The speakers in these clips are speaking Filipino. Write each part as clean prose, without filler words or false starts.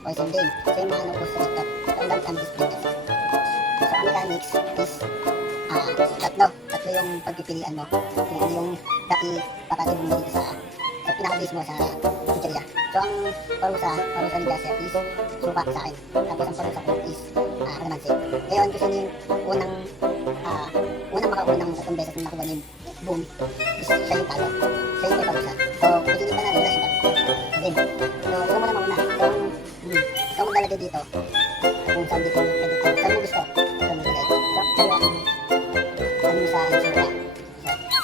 Poison game. So yung mga ano po sa laptop, ang gamit ang displays. So ang mechanics is tatlo yung pagpipilian mo. Yung ipapatid mo dito sa pinaka-base mo sa chicheria. So ang parusa ni Gasser is suka sa akin. Tapos ang parusa ko is alamansi. Ngayon gusto niyo yung unang makaunang 3 beses na nakuha niyo boom is siya yung talo. Siya yung may parusa. So pipili pa na rin na game. So ikaw muna mauna. Ikaw maglalagay dito kung saan dito saan mo gusto saan mo lagay. So sa'yo ang saan mo sa insura. So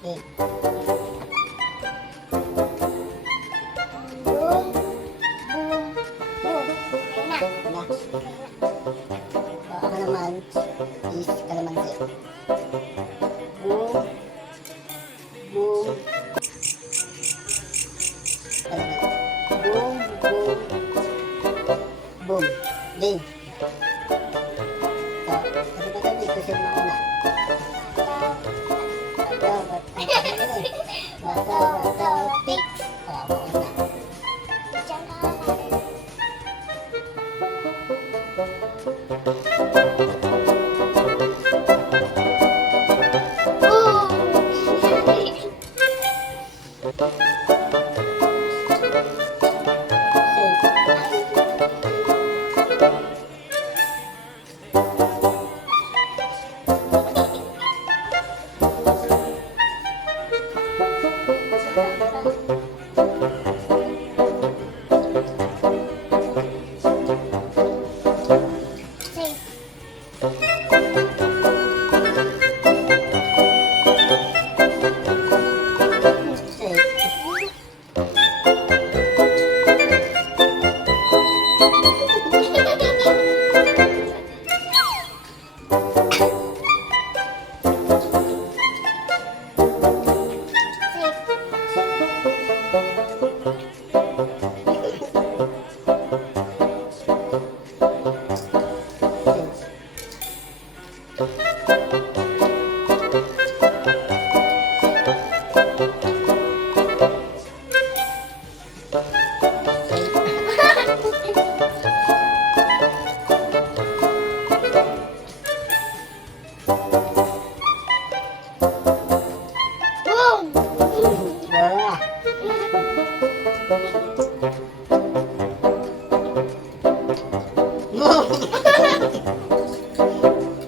game. Ako naman is kalamansi. Boom. Boom. Boom. Boom. Boom. Game. So, kasi ba tayo dito siya mauna?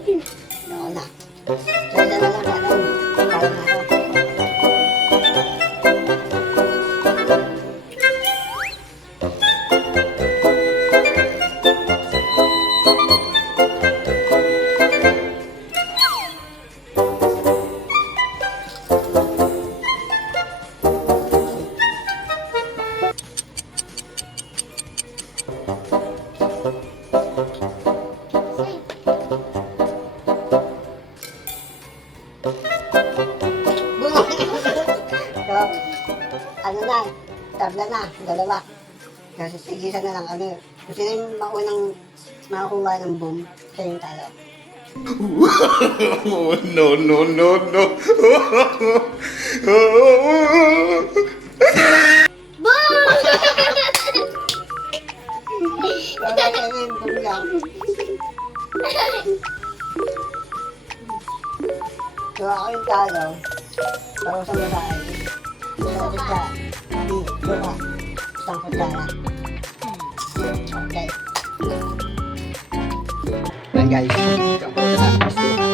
Fix. Mauna. Tabla na, dalawa. Kasi tigisa na lang ano. Kung sino yung maunang makakuha ng boom, siya yung talo. No, no, no, no. Wala ka rin, boom lang. So ako yung talo. Parusa mo sa akin. Sabi ka, hindi, suka. Isang kutsara. Okay. Ayan guys, ito ang parusa na.